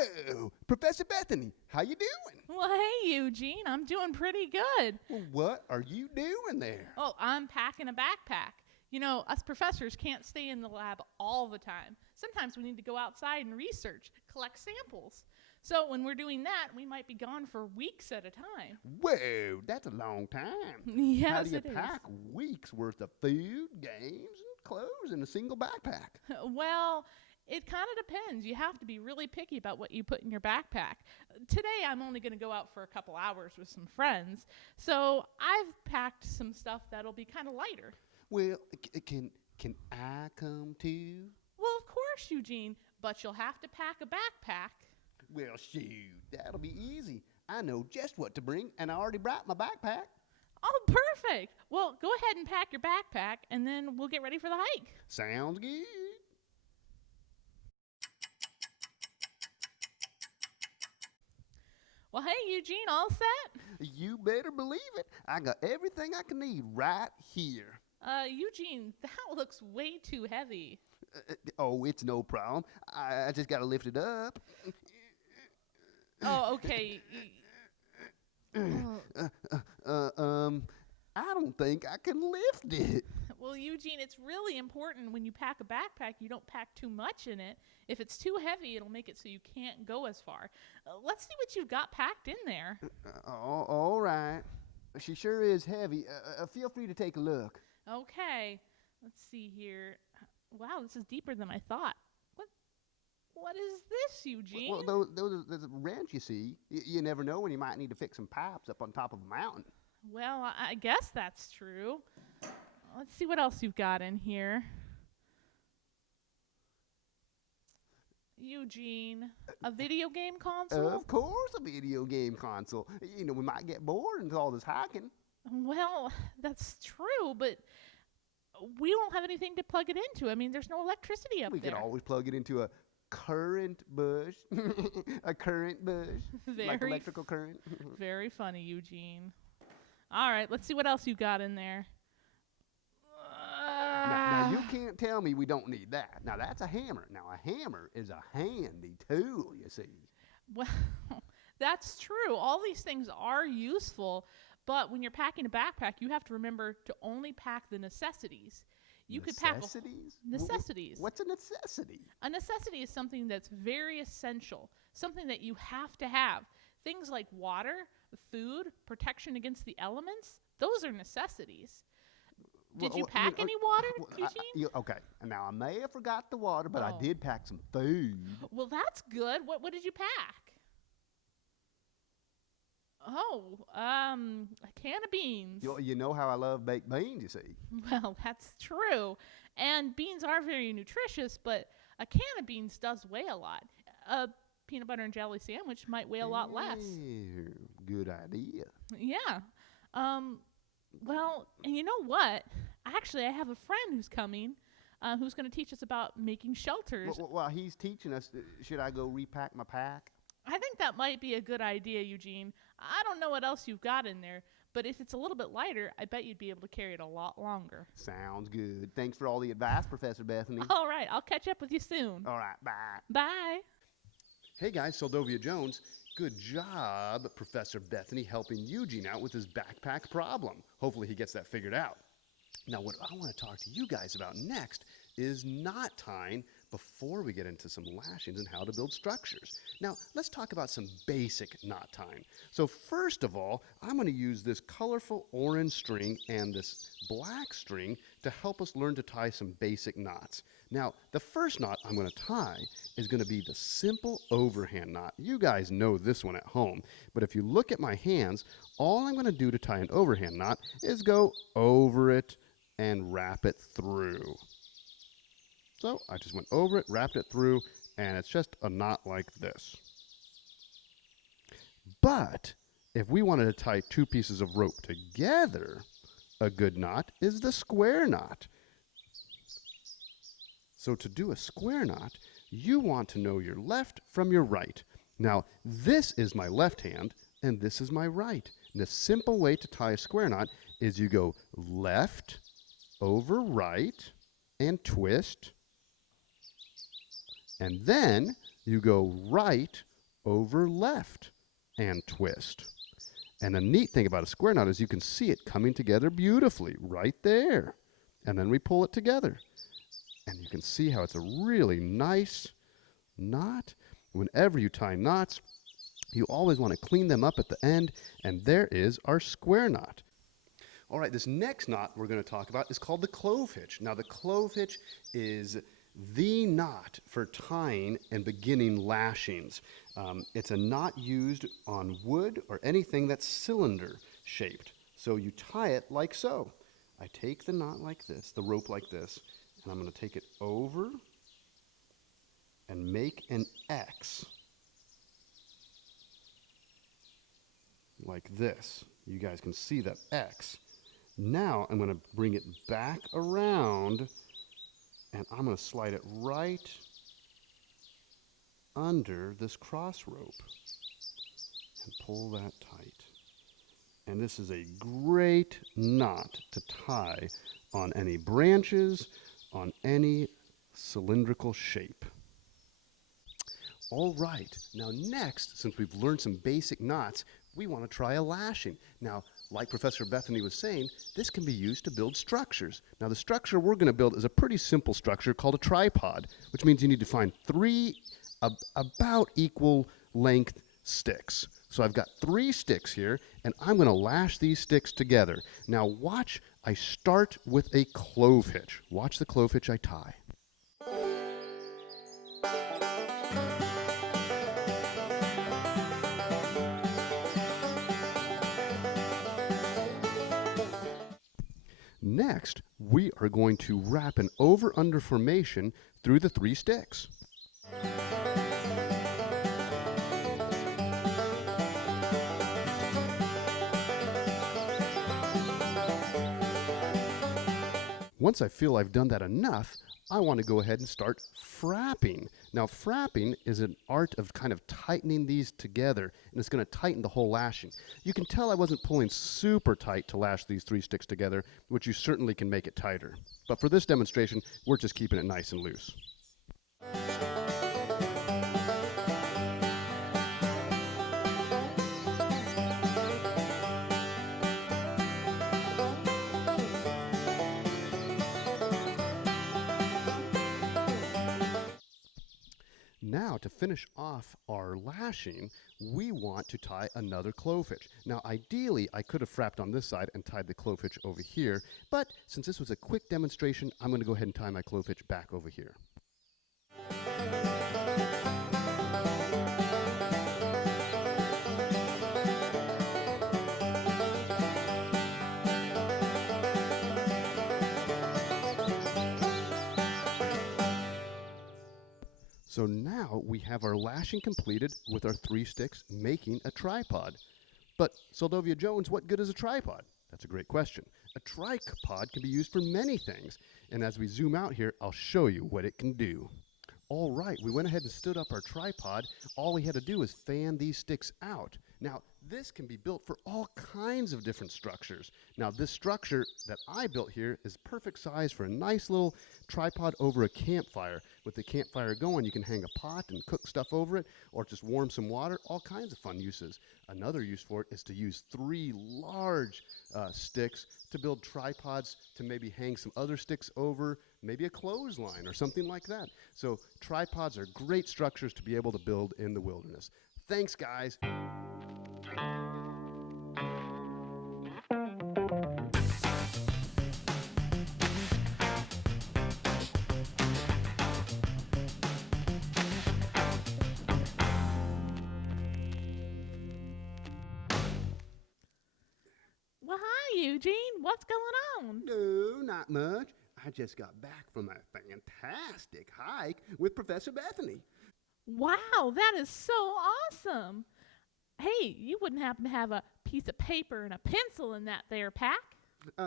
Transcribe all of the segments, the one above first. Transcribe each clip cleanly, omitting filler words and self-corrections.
Whoa, Professor Bethany, how you doing? Well, hey, Eugene, I'm doing pretty good. Well, what are you doing there? Oh, I'm packing a backpack. You know, us professors can't stay in the lab all the time. Sometimes we need to go outside and research, collect samples. So when we're doing that, we might be gone for weeks at a time. Whoa, that's a long time. How do Yes, you it is. pack weeks worth of food, games, and clothes in a single backpack? Well, it kind of depends. You have to be really picky about what you put in your backpack. Today, I'm only going to go out for a couple hours with some friends, so I've packed some stuff that'll be kind of lighter. Well, can I come too? Well, of course, Eugene, but you'll have to pack a backpack. Well, shoot, that'll be easy. I know just what to bring, and I already brought my backpack. Oh, perfect. Well, go ahead and pack your backpack, and then we'll get ready for the hike. Sounds good. Well, hey, Eugene, all set? You better believe it. I got everything I can need right here. Eugene, that looks way too heavy. Oh, it's no problem. I just got to lift it up. Oh, okay. I don't think I can lift it. Well, Eugene, it's really important when you pack a backpack, you don't pack too much in it. If it's too heavy, it'll make it so you can't go as far. Let's see what you've got packed in there. All right. She sure is heavy. Feel free to take a look. Okay, let's see here. Wow, this is deeper than I thought. What is this, Eugene? Well, those wrench, you see. You never know when you might need to fix some pipes up on top of a mountain. Well, I guess that's true. Let's see what else you've got in here. Eugene, a video game console? Of course, a video game console. You know, we might get bored with all this hiking. Well, that's true, but we don't have anything to plug it into. I mean, there's no electricity up We there. could always plug it into a current bush. A current bush. Like electrical current. Very funny, Eugene. All right, let's see what else you got in there. Now, you can't tell me we don't need that. Now, that's a hammer. Now, a hammer is a handy tool, you see. Well, that's true. All these things are useful, but when you're packing a backpack, you have to remember to only pack the necessities. You could pack necessities. What's a necessity? A necessity is something that's very essential, something that you have to have. Things like water, food, protection against the elements, those are necessities. Did you pack any water, Eugene? Okay, now I may have forgot the water, but I Oh. did pack some food. Well, that's good. What did you pack? Oh, a can of beans. You know how I love baked beans, you see. Well, that's true. And beans are very nutritious, but a can of beans does weigh a lot. A peanut butter and jelly sandwich might weigh a lot less. Yeah, good idea. Yeah. Well, and you know what? Actually, I have a friend who's coming, who's going to teach us about making shelters. While he's teaching us, should I go repack my pack? I think that might be a good idea, Eugene. I don't know what else you've got in there, but if it's a little bit lighter, I bet you'd be able to carry it a lot longer. Sounds good. Thanks for all the advice, Professor Bethany. All right, I'll catch up with you soon. All right, bye. Bye. Hey guys, Soldovia Jones. Good job, Professor Bethany, helping Eugene out with his backpack problem. Hopefully he gets that figured out. Now, what I want to talk to you guys about next is knot tying before we get into some lashings and how to build structures. Now, let's talk about some basic knot tying. So first of all, I'm going to use this colorful orange string and this black string to help us learn to tie some basic knots. Now, the first knot I'm going to tie is going to be the simple overhand knot. You guys know this one at home, but if you look at my hands, all I'm going to do to tie an overhand knot is go over it and wrap it through. So I just went over it, wrapped it through, and it's just a knot like this. But if we wanted to tie two pieces of rope together, a good knot is the square knot. So to do a square knot, you want to know your left from your right. Now, this is my left hand, and this is my right. And the simple way to tie a square knot is you go left over right and twist, and then you go right over left, and twist. And the neat thing about a square knot is you can see it coming together beautifully right there. And then we pull it together. And you can see how it's a really nice knot. Whenever you tie knots, you always want to clean them up at the end. And there is our square knot. All right, this next knot we're going to talk about is called the clove hitch. Now, the clove hitch is the knot for tying and beginning lashings. It's a knot used on wood or anything that's cylinder shaped. So you tie it like so. I take the knot like this, the rope like this, and I'm going to take it over and make an X like this. You guys can see that X. Now I'm going to bring it back around and I'm going to slide it right under this cross rope and pull that tight. And this is a great knot to tie on any branches, on any cylindrical shape. All right, now next, since we've learned some basic knots, we want to try a lashing. Now, like Professor Bethany was saying, this can be used to build structures. Now, the structure we're going to build is a pretty simple structure called a tripod, which means you need to find three about equal length sticks. So I've got 3 sticks here, and I'm going to lash these sticks together. Now, watch, I start with a clove hitch. Watch the clove hitch I tie. Next, we are going to wrap an over-under formation through the 3 sticks. Once I feel I've done that enough, I want to go ahead and start frapping. Now, frapping is an art of kind of tightening these together, and it's going to tighten the whole lashing. You can tell I wasn't pulling super tight to lash these 3 sticks together, which you certainly can make it tighter. But for this demonstration, we're just keeping it nice and loose. Now, to finish off our lashing, we want to tie another clove hitch. Now, ideally, I could have frapped on this side and tied the clove hitch over here, but since this was a quick demonstration, I'm going to go ahead and tie my clove hitch back over here. So now we have our lashing completed with our 3 sticks making a tripod. But, Soldovia Jones, what good is a tripod? That's a great question. A tripod can be used for many things, and as we zoom out here, I'll show you what it can do. All right, we went ahead and stood up our tripod. All we had to do is fan these sticks out. Now, this can be built for all kinds of different structures. Now, this structure that I built here is perfect size for a nice little tripod over a campfire. With the campfire going, you can hang a pot and cook stuff over it, or just warm some water, all kinds of fun uses. Another use for it is to use 3 large sticks to build tripods to maybe hang some other sticks over, maybe a clothesline or something like that. So tripods are great structures to be able to build in the wilderness. Thanks, guys. Well, hi, Eugene. What's going on? No, not much. I just got back from a fantastic hike with Professor Bethany. Wow, that is so awesome. Hey, you wouldn't happen to have a piece of paper and a pencil in that there pack?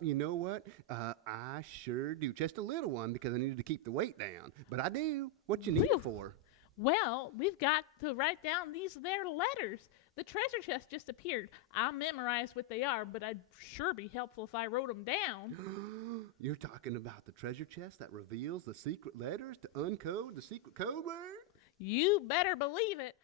You know what? I sure do. Just a little one because I needed to keep the weight down. But I do. What you need it for? Well, we've got to write down these there letters. The treasure chest just appeared. I'll memorize what they are, but I'd sure be helpful if I wrote them down. You're talking about the treasure chest that reveals the secret letters to uncode the secret code word? You better believe it.